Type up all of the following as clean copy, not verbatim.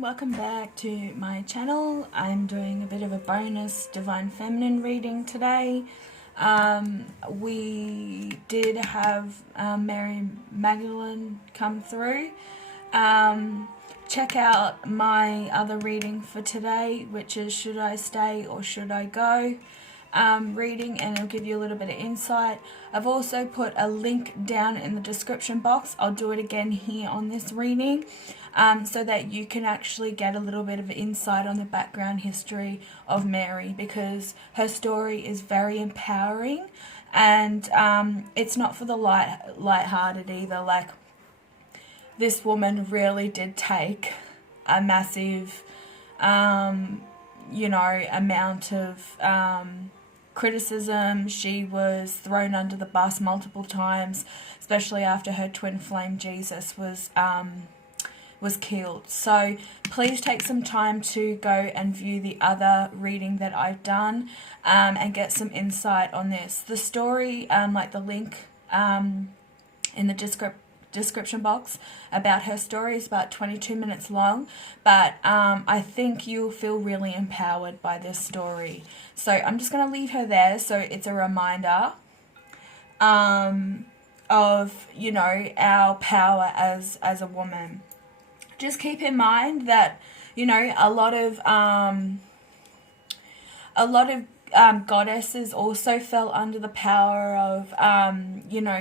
everyone, welcome back to my channel. I'm doing a bit of a bonus Divine Feminine reading today. We did have Mary Magdalene come through. Check out my other reading for today, which is Should I Stay or Should I Go? Reading, and it'll give you a little bit of insight. I've also put a link down in the description box. I'll do it again here on this reading, so that you can actually get a little bit of insight on the background history of Mary, because her story is very empowering, and it's not for the light-hearted either. Like, this woman really did take a massive amount of criticism. She was thrown under the bus multiple times, especially after her twin flame Jesus was killed. So please take some time to go and view the other reading that I've done, and get some insight on this. The story, like the link in the description box about her story, is about 22 minutes long, but I think you'll feel really empowered by this story. So I'm just going to leave her there, so it's a reminder of, our power as a woman. Just keep in mind that, a lot of goddesses also fell under the power of,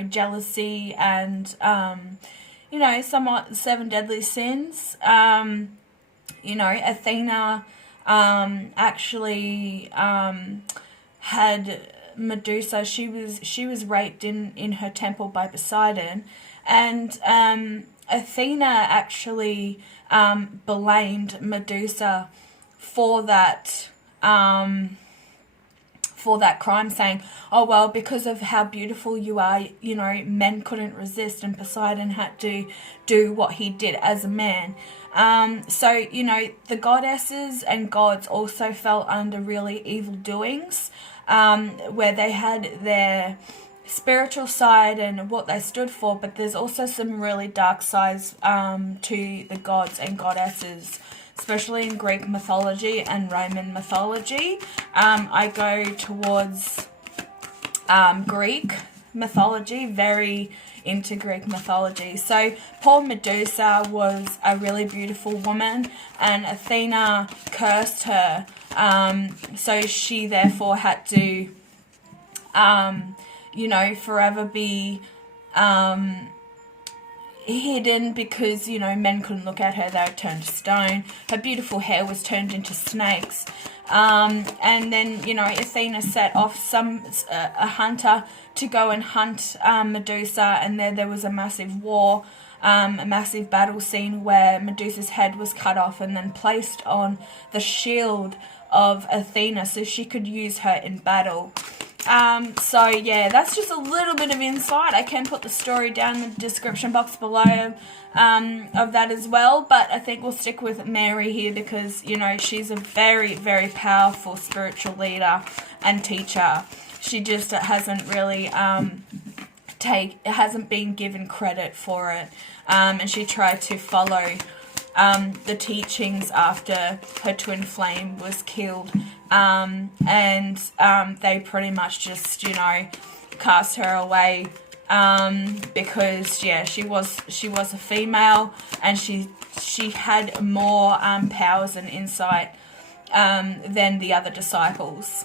jealousy and, somewhat 7 deadly sins. Athena actually had Medusa. She was raped in her temple by Poseidon, and Athena actually blamed Medusa for that crime, saying, oh, well, because of how beautiful you are, men couldn't resist, and Poseidon had to do what he did as a man. So, the goddesses and gods also fell under really evil doings, where they had their spiritual side and what they stood for, but there's also some really dark sides to the gods and goddesses, especially in Greek mythology and Roman mythology. I go towards Greek mythology, very into Greek mythology. So poor Medusa was a really beautiful woman, and Athena cursed her. So she therefore had to, forever be hidden, because men couldn't look at her. They were turned to stone. Her beautiful hair was turned into snakes, and then Athena set off a hunter to go and hunt Medusa, and there was a massive war, a massive battle scene where Medusa's head was cut off and then placed on the shield of Athena so she could use her in battle. So yeah, that's just a little bit of insight. I can put the story down in the description box below of that as well, but I think we'll stick with Mary here because, she's a very, very powerful spiritual leader and teacher. She just hasn't really hasn't been given credit for it, and she tried to follow the teachings after her twin flame was killed, and they pretty much just cast her away, because she was a female, and she had more powers and insight than the other disciples,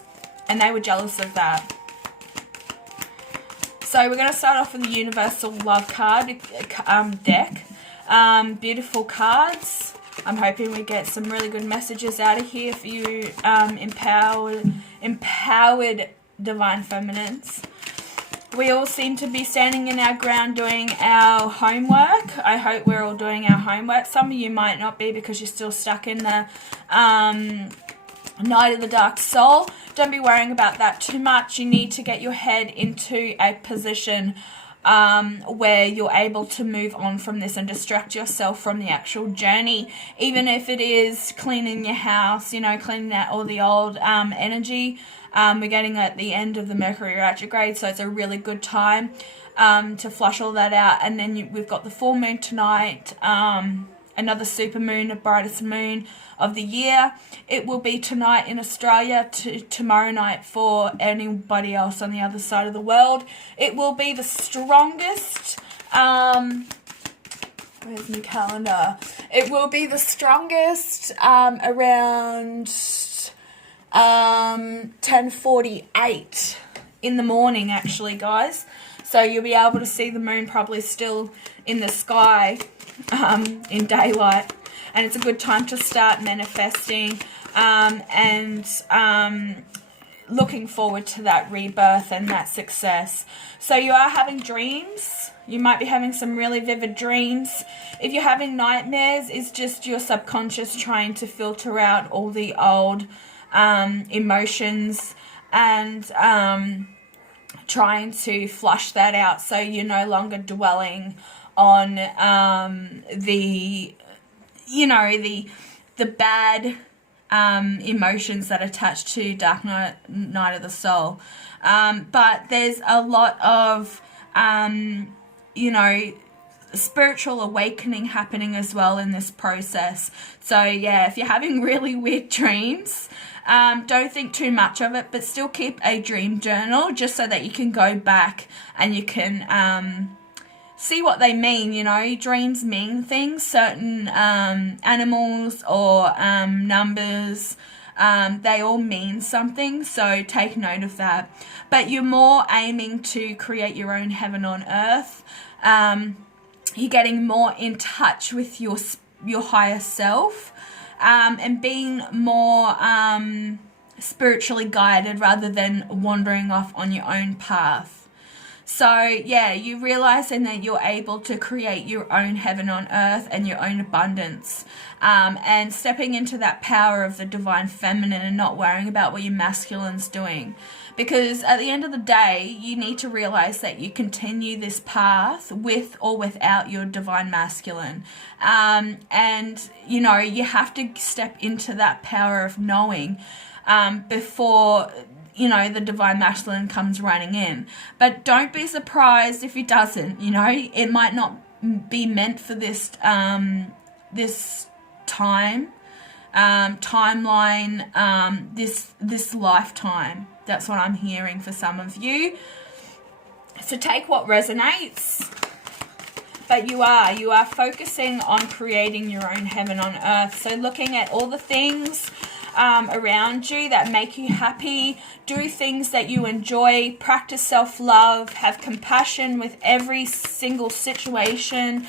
and they were jealous of that. So we're going to start off with the Universal Love card deck. Beautiful cards. I'm hoping we get some really good messages out of here for you empowered Divine Feminines. We all seem to be standing in our ground doing our homework. I hope we're all doing our homework. Some of you might not be because you're still stuck in the Night of the Dark Soul. Don't be worrying about that too much. You need to get your head into a position where you're able to move on from this and distract yourself from the actual journey, even if it is cleaning your house, cleaning out all the old energy. We're getting at the end of the Mercury retrograde, so it's a really good time to flush all that out. And then we've got the full moon tonight, another super moon, the brightest moon of the year. It will be tonight in Australia, tomorrow night for anybody else on the other side of the world. It will be the strongest, where's my calendar? It will be the strongest around 10:48 in the morning, actually, guys. So you'll be able to see the moon probably still in the sky in daylight. And it's a good time to start manifesting and looking forward to that rebirth and that success. So you are having dreams. You might be having some really vivid dreams. If you're having nightmares, it's just your subconscious trying to filter out all the old emotions and trying to flush that out, so you're no longer dwelling on the bad emotions that attach to Dark Night of the Soul. But there's a lot of spiritual awakening happening as well in this process. So yeah, if you're having really weird dreams, don't think too much of it, but still keep a dream journal just so that you can go back and you can see what they mean. Dreams mean things, certain animals or numbers, they all mean something, so take note of that. But you're more aiming to create your own heaven on earth. You're getting more in touch with your higher self, and being more spiritually guided rather than wandering off on your own path. So yeah, you're realizing that you're able to create your own heaven on earth and your own abundance, and stepping into that power of the divine feminine and not worrying about what your masculine's doing. Because at the end of the day, you need to realize that you continue this path with or without your divine masculine. And, you have to step into that power of knowing before, the divine masculine comes running in. But don't be surprised if it doesn't. It might not be meant for this this timeline, this lifetime. That's what I'm hearing for some of you. So take what resonates. But you are focusing on creating your own heaven on earth. So looking at all the things around you that make you happy, do things that you enjoy, practice self-love, have compassion with every single situation,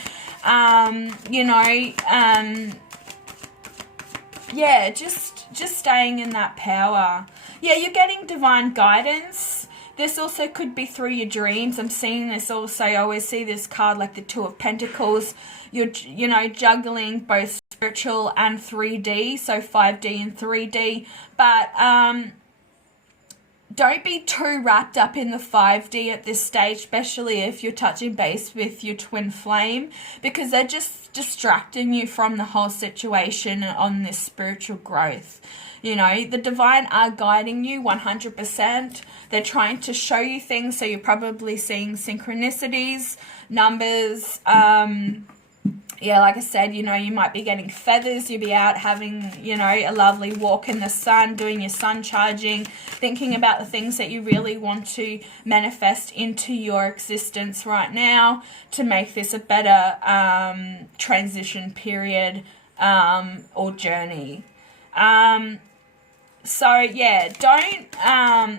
just staying in that power. Yeah, you're getting divine guidance. This also could be through your dreams. I'm seeing this also. I always see this card like the Two of Pentacles. You're, juggling both spiritual and 3D, so 5D and 3D. But don't be too wrapped up in the 5D at this stage, especially if you're touching base with your twin flame, because they're just distracting you from the whole situation on this spiritual growth. The divine are guiding you 100%. They're trying to show you things, so you're probably seeing synchronicities, numbers. Like I said, you might be getting feathers. You'll be out having, a lovely walk in the sun, doing your sun charging, thinking about the things that you really want to manifest into your existence right now to make this a better transition period or journey. So yeah, don't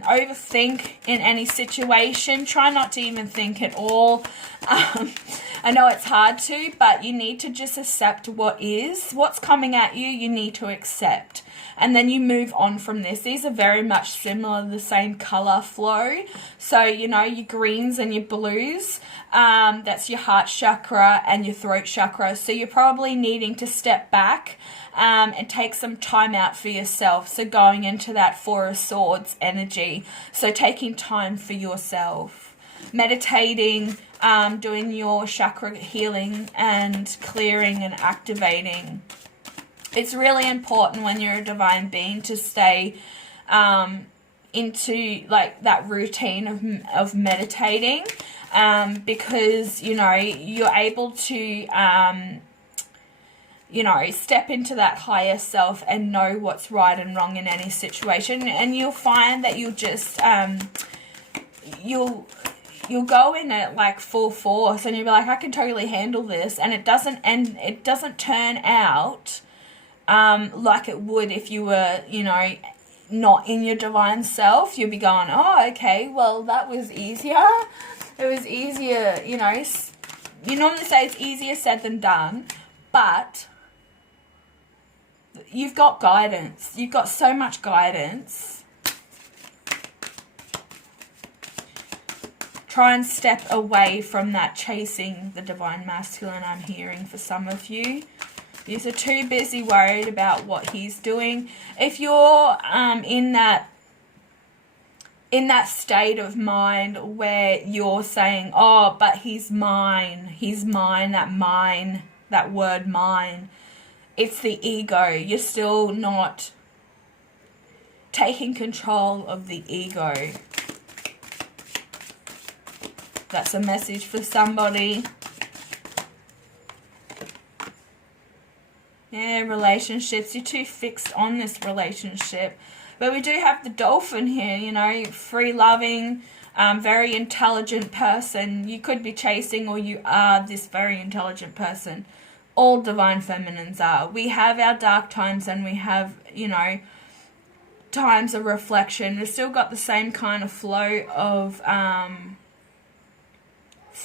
overthink in any situation. Try not to even think at all. I know it's hard to, but you need to just accept what is. What's coming at you, you need to accept. And then you move on from this. These are very much similar, the same color flow. So, your greens and your blues, that's your heart chakra and your throat chakra. So you're probably needing to step back and take some time out for yourself. So going into that Four of Swords energy. So taking time for yourself. Meditating, doing your chakra healing and clearing and activating. It's really important when you're a divine being to stay into like that routine of meditating, because you're able to you know, step into that higher self and know what's right and wrong in any situation. And you'll find that you'll just, you'll go in at like full force, and you'll be like, I can totally handle this. And it doesn't turn out like it would if you were, you know, not in your divine self. You'll be going, oh, okay, well, that was easier. It was easier, you know. You normally say it's easier said than done, but you've got guidance. You've got so much guidance. Try and step away from that chasing the divine masculine, I'm hearing for some of you. You're too busy worried about what he's doing. If you're in that state of mind where you're saying, oh, but he's mine, that word mine, it's the ego. You're still not taking control of the ego. That's a message for somebody. Yeah, relationships. You're too fixed on this relationship. But we do have the dolphin here, you know, free loving, very intelligent person. You could be chasing, or you are this very intelligent person. All divine feminines are. We have our dark times, and we have, you know, times of reflection. We've still got the same kind of flow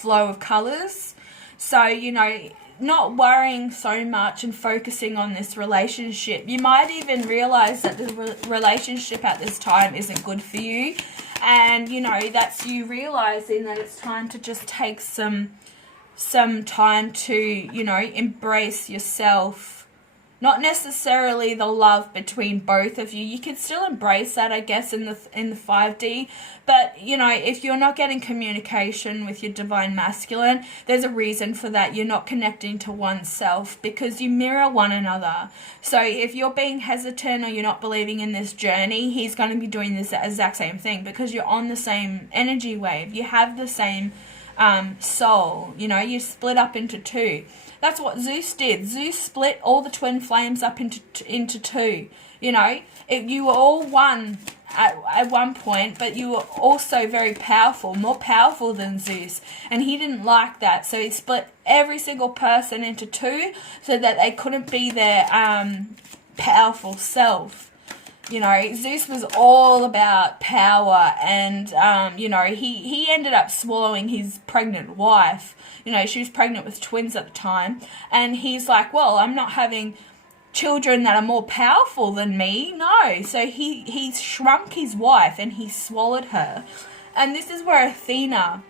of colors. So, you know, not worrying so much and focusing on this relationship. You might even realize that the relationship at this time isn't good for you. And, you know, that's you realizing that it's time to just take some time to, you know, embrace yourself. Not necessarily the love between both of you. You can still embrace that, I guess, in the 5D. But, you know, if you're not getting communication with your divine masculine, there's a reason for that. You're not connecting to oneself, because you mirror one another. So if you're being hesitant or you're not believing in this journey, he's going to be doing this exact same thing, because you're on the same energy wave. You have the same soul. You know, you split up into two. That's what Zeus did. Zeus split all the twin flames up into two. You know, you were all one at one point, but you were also very powerful, more powerful than Zeus. And he didn't like that. So he split every single person into two so that they couldn't be their powerful self. You know, Zeus was all about power, and, you know, he ended up swallowing his pregnant wife. You know, she was pregnant with twins at the time. And he's like, well, I'm not having children that are more powerful than me. No. So he shrunk his wife and he swallowed her. And this is where Athena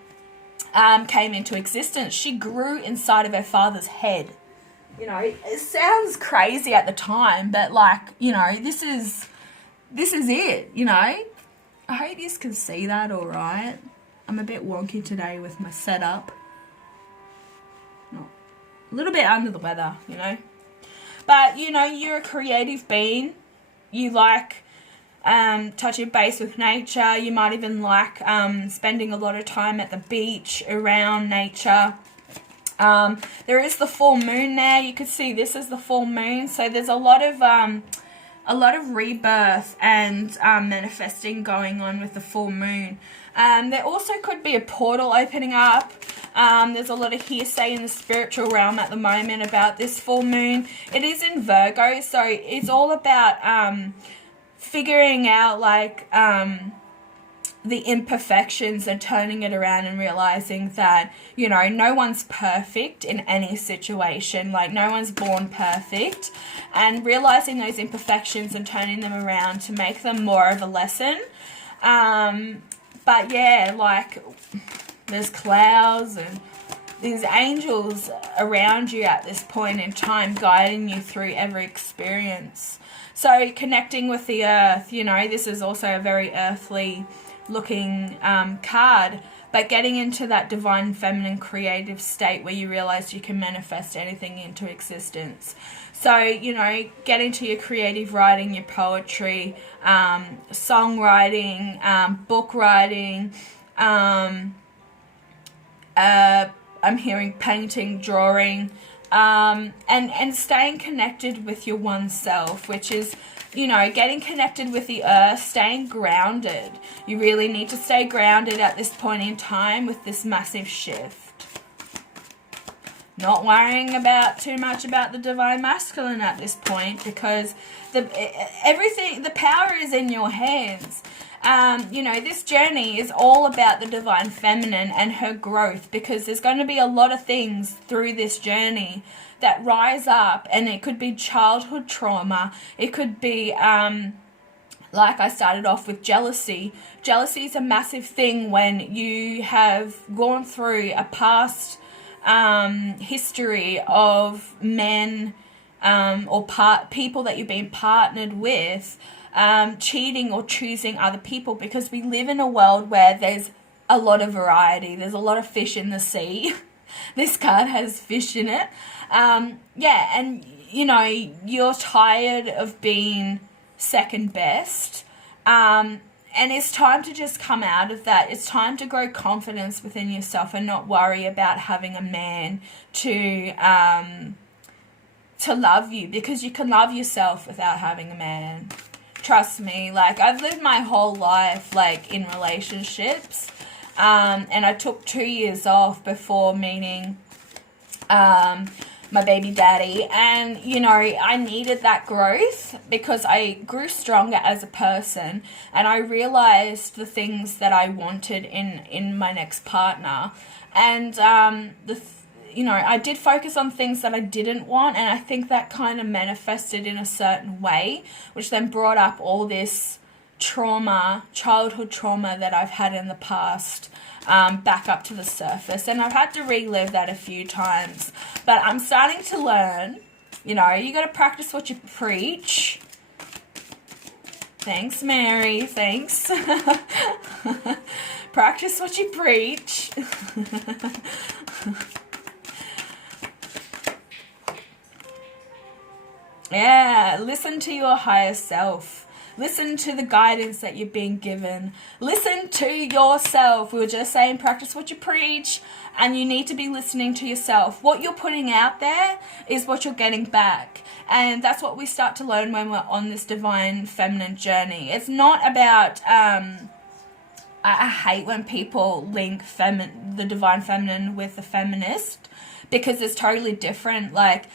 came into existence. She grew inside of her father's head. You know, it sounds crazy at the time, but, like, you know, this is it, you know. I hope you can see that all right. I'm a bit wonky today with my setup. A little bit under the weather, you know. But, you know, you're a creative being. You like touching base with nature. You might even like spending a lot of time at the beach, around nature. There is the full moon there. You could see this is the full moon. So there's a lot of rebirth and manifesting going on with the full moon. There also could be a portal opening up. There's a lot of hearsay in the spiritual realm at the moment about this full moon. It is in Virgo, so it's all about figuring out, like, the imperfections and turning it around and realizing that, you know, no one's perfect in any situation. Like, no one's born perfect. And realizing those imperfections and turning them around to make them more of a lesson. But yeah, like, there's clouds and these angels around you at this point in time, guiding you through every experience. So connecting with the earth, you know, this is also a very earthly looking card, but getting into that divine feminine creative state where you realize you can manifest anything into existence. So, you know, get into your creative writing, your poetry, songwriting, book writing. I'm hearing painting, drawing, and staying connected with your one self, which is, you know, getting connected with the earth, staying grounded. You really need to stay grounded at this point in time with this massive shift. Not worrying about too much about the divine masculine at this point, because the power is in your hands. You know, this journey is all about the divine feminine and her growth, because there's going to be a lot of things through this journey that rise up, and it could be childhood trauma. It could be, like I started off with, jealousy. Jealousy is a massive thing when you have gone through a past history of men or people that you've been partnered with cheating or choosing other people, because we live in a world where there's a lot of variety. There's a lot of fish in the sea. This card has fish in it. Yeah, and you know, you're tired of being second best. And it's time to just come out of that. It's time to grow confidence within yourself and not worry about having a man to love you, because you can love yourself without having a man. Trust me, like, I've lived my whole life, like, in relationships, and I took 2 years off before meeting my baby daddy, and you know, I needed that growth because I grew stronger as a person, and I realized the things that I wanted in my next partner, and you know, I did focus on things that I didn't want, and I think that kind of manifested in a certain way, which then brought up all this trauma, childhood trauma that I've had in the past, back up to the surface, and I've had to relive that a few times, but I'm starting to learn, you know, you got to practice what you preach. Thanks, Mary, thanks. Practice what you preach. Yeah, listen to your higher self. Listen to the guidance that you're being given. Listen to yourself. We were just saying practice what you preach, and you need to be listening to yourself. What you're putting out there is what you're getting back. And that's what we start to learn when we're on this divine feminine journey. It's not about, I hate when people link the divine feminine with the feminist, because it's totally different. Like,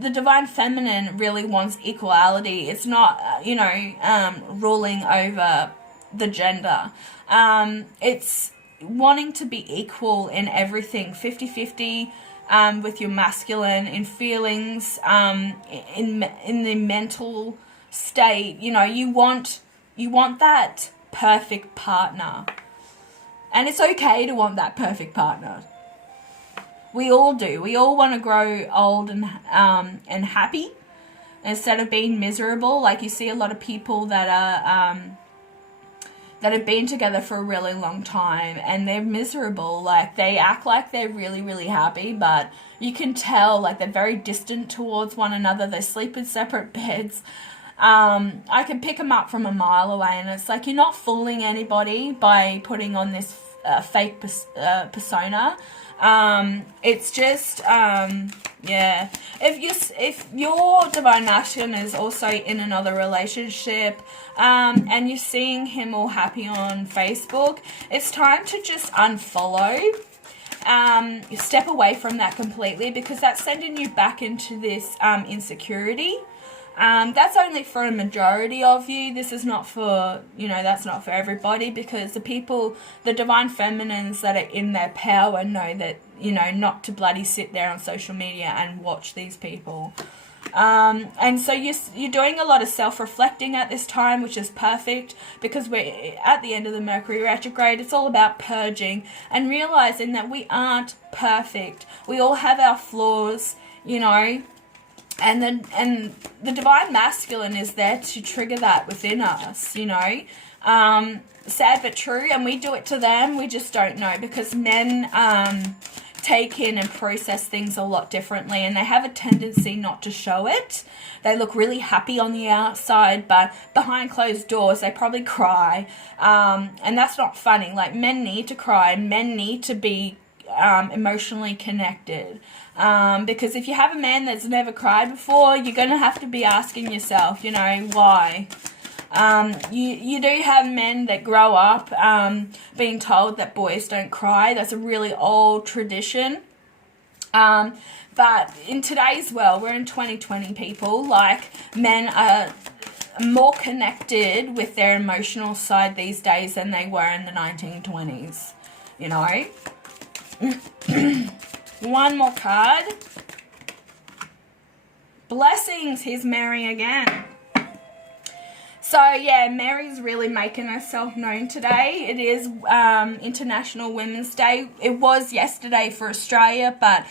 the divine feminine really wants equality. It's not, you know, ruling over the gender. It's wanting to be equal in everything, 50-50, with your masculine, in feelings, in the mental state. You know, you want that perfect partner. And it's okay to want that perfect partner. We all do. We all want to grow old and happy instead of being miserable. Like, you see a lot of people that are that have been together for a really long time and they're miserable. Like, they act like they're really, really happy, but you can tell, like, they're very distant towards one another. They sleep in separate beds. I can pick them up from a mile away, and it's like, you're not fooling anybody by putting on this fake persona. It's just, yeah, if your divine masculine is also in another relationship, and you're seeing him all happy on Facebook, it's time to just unfollow, step away from that completely, because that's sending you back into this, insecurity. That's only for a majority of you. This is not for, you know, that's not for everybody, because the divine feminines that are in their power know that, you know, not to bloody sit there on social media and watch these people. And so you're doing a lot of self-reflecting at this time, which is perfect, because we're at the end of the Mercury retrograde. It's all about purging and realizing that we aren't perfect. We all have our flaws, you know. And the divine masculine is there to trigger that within us, you know. Sad but true, and we do it to them. We just don't know, because men take in and process things a lot differently, and they have a tendency not to show it. They look really happy on the outside, but behind closed doors they probably cry, and that's not funny. Like, men need to cry, men need to be emotionally connected. Because if you have a man that's never cried before, you're going to have to be asking yourself, you know, why? You do have men that grow up being told that boys don't cry. That's a really old tradition. But in today's world, we're in 2020, people, like, men are more connected with their emotional side these days than they were in the 1920s, you know. One more card. Blessings. Here's Mary again. So, yeah, Mary's really making herself known today. It is International Women's Day. It was yesterday for Australia, but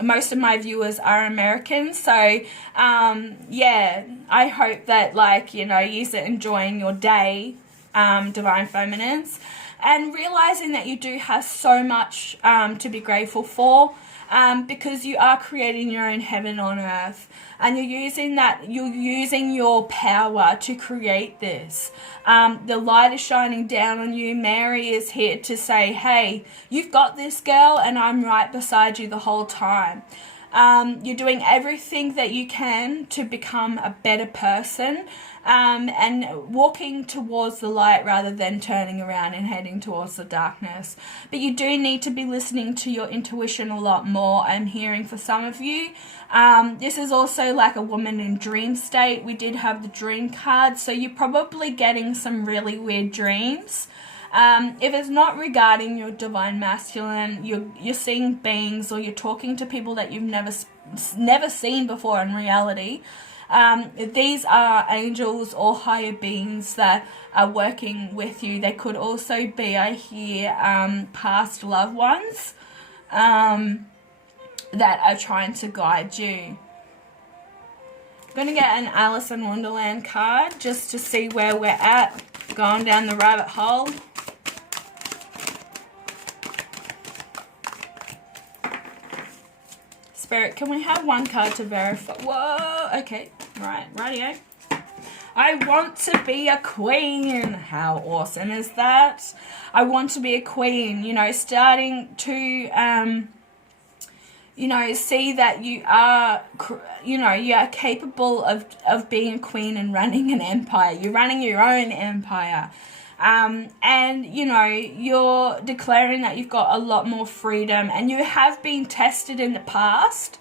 most of my viewers are American. So, yeah, I hope that, like, you know, you're enjoying your day, Divine Feminines, and realizing that you do have so much to be grateful for, because you are creating your own heaven on earth. And you're using your power to create this. The light is shining down on you. Mary is here to say, hey, you've got this, girl, and I'm right beside you the whole time. You're doing everything that you can to become a better person, and walking towards the light rather than turning around and heading towards the darkness. But you do need to be listening to your intuition a lot more. I'm hearing for some of you. This is also like a woman in dream state. We did have the dream card, so you're probably getting some really weird dreams. If it's not regarding your divine masculine, you're seeing beings, or you're talking to people that you've never seen before in reality. These are angels or higher beings that are working with you. They could also be, I hear, past loved ones that are trying to guide you. I'm going to get an Alice in Wonderland card just to see where we're at, going down the rabbit hole. Spirit, can we have one card to verify? Whoa, okay, rightio. I want to be a queen. How awesome is that? I want to be a queen, you know, starting to, you know, see that you are, you know, you are capable of being a queen and running an empire. You're running your own empire. And, you know, you're declaring that you've got a lot more freedom, and you have been tested in the past.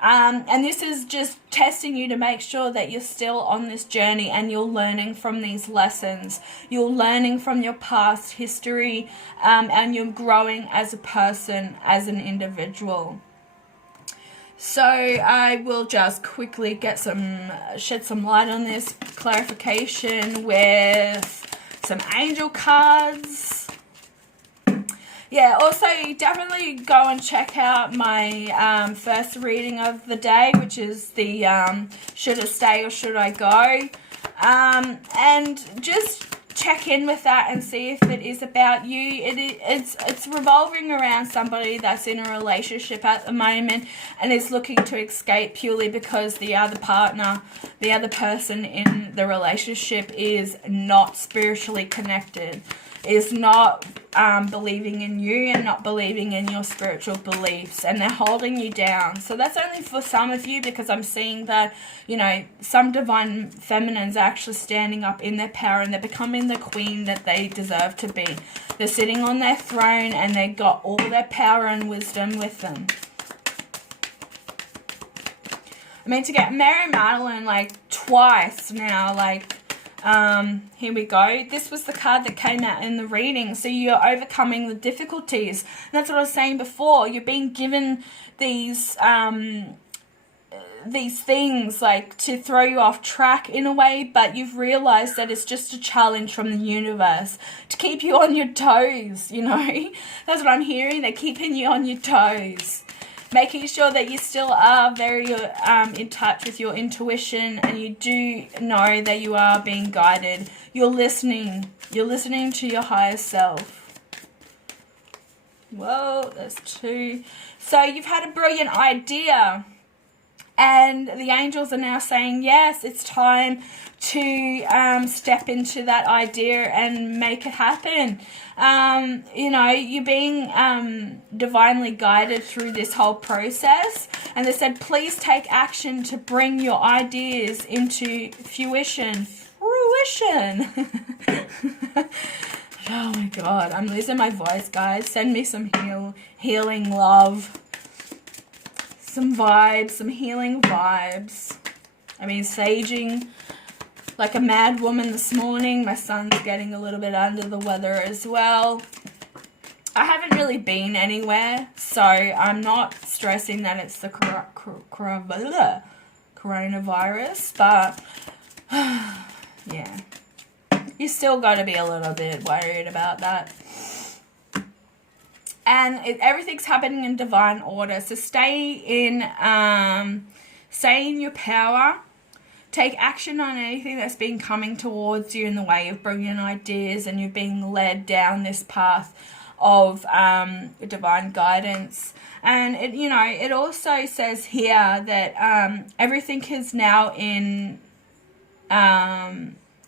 And this is just testing you to make sure that you're still on this journey and you're learning from these lessons. You're learning from your past history, and you're growing as a person, as an individual. So I will just quickly shed some light on this clarification with some angel cards. Yeah, also definitely go and check out my first reading of the day, which is the should I stay or should I go, and just check in with that and see if it is about you. It's revolving around somebody that's in a relationship at the moment and is looking to escape purely because the other person in the relationship is not spiritually connected, is not believing in you and not believing in your spiritual beliefs, and they're holding you down. So that's only for some of you, because I'm seeing that, you know, some divine feminines are actually standing up in their power and they're becoming the queen that they deserve to be. They're sitting on their throne and they got all their power and wisdom with them. I mean, to get Mary Magdalene like twice now, like, here we go. This was the card that came out in the reading. So you're overcoming the difficulties. And that's what I was saying before. You're being given these things like to throw you off track in a way, but you've realized that it's just a challenge from the universe to keep you on your toes, you know. That's what I'm hearing. They're keeping you on your toes, making sure that you still are very in touch with your intuition, and you do know that you are being guided. You're listening to your higher self. Whoa, that's two. So you've had a brilliant idea. And the angels are now saying, yes, it's time to step into that idea and make it happen. You know, you're being divinely guided through this whole process. And they said, please take action to bring your ideas into fruition. Oh my God, I'm losing my voice, guys. Send me some healing love. Some vibes, some healing vibes. I mean, saging like a mad woman this morning. My son's getting a little bit under the weather as well. I haven't really been anywhere, so I'm not stressing that it's the coronavirus, but yeah, you still got to be a little bit worried about that. And everything's happening in divine order. So stay in your power. Take action on anything that's been coming towards you in the way of bringing ideas, and you're being led down this path of divine guidance. And it, you know, it also says here that everything is now in.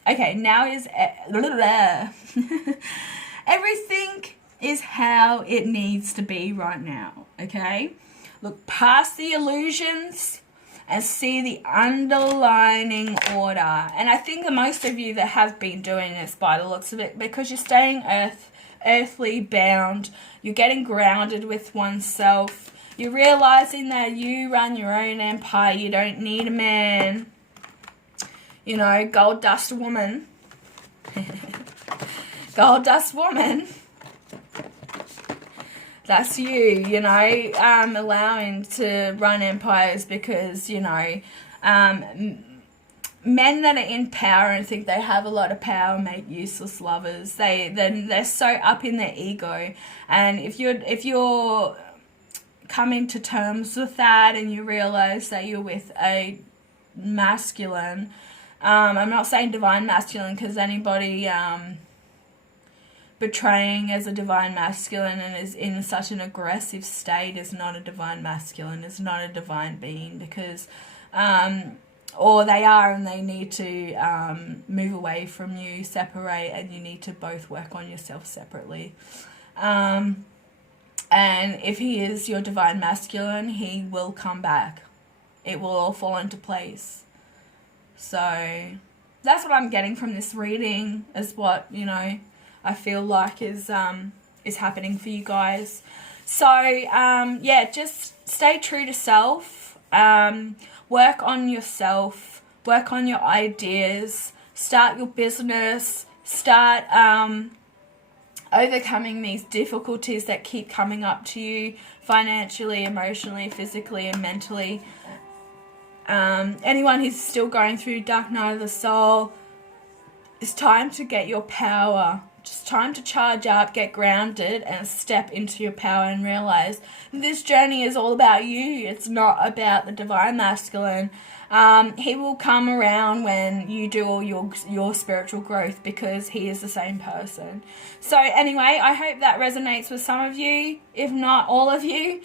Okay, now is everything is how it needs to be right now, okay? Look past the illusions and see the underlining order. And I think that most of you that have been doing this by the looks of it, because you're staying earthly bound, you're getting grounded with oneself, you're realizing that you run your own empire, you don't need a man. You know, gold dust woman. Gold dust woman. That's you know, allowing to run empires because, you know, men that are in power and think they have a lot of power make useless lovers. They're so up in their ego. And if you're coming to terms with that and you realize that you're with a masculine, I'm not saying divine masculine, because anybody betraying as a divine masculine and is in such an aggressive state is not a divine masculine, is not a divine being, because or they are and they need to move away from you, separate, and you need to both work on yourself separately. And if he is your divine masculine, he will come back. It will all fall into place. So that's what I'm getting from this reading, is what, you know, I feel like is happening for you guys. So, yeah, just stay true to self. Work on yourself. Work on your ideas. Start your business. Start overcoming these difficulties that keep coming up to you financially, emotionally, physically, and mentally. Anyone who's still going through dark night of the soul, it's time to get your power. Just time to charge up, get grounded, and step into your power and realize this journey is all about you. It's not about the divine masculine. He will come around when you do all your spiritual growth, because he is the same person. So anyway, I hope that resonates with some of you, if not all of you.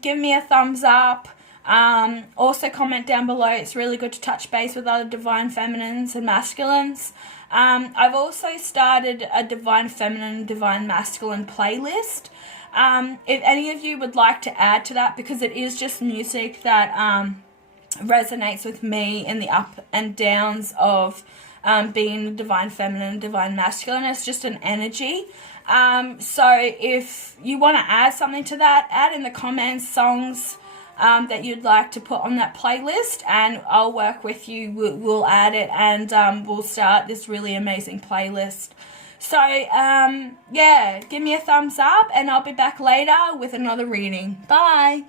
Give me a thumbs up. Also comment down below. It's really good to touch base with other divine feminines and masculines. I've also started a divine feminine, divine masculine playlist. If any of you would like to add to that, because it is just music that resonates with me in the up and downs of being divine feminine, divine masculine. It's just an energy. So if you want to add something to that, add in the comments songs that you'd like to put on that playlist, and I'll work with you. We'll add it, and we'll start this really amazing playlist. So yeah, give me a thumbs up, and I'll be back later with another reading. Bye.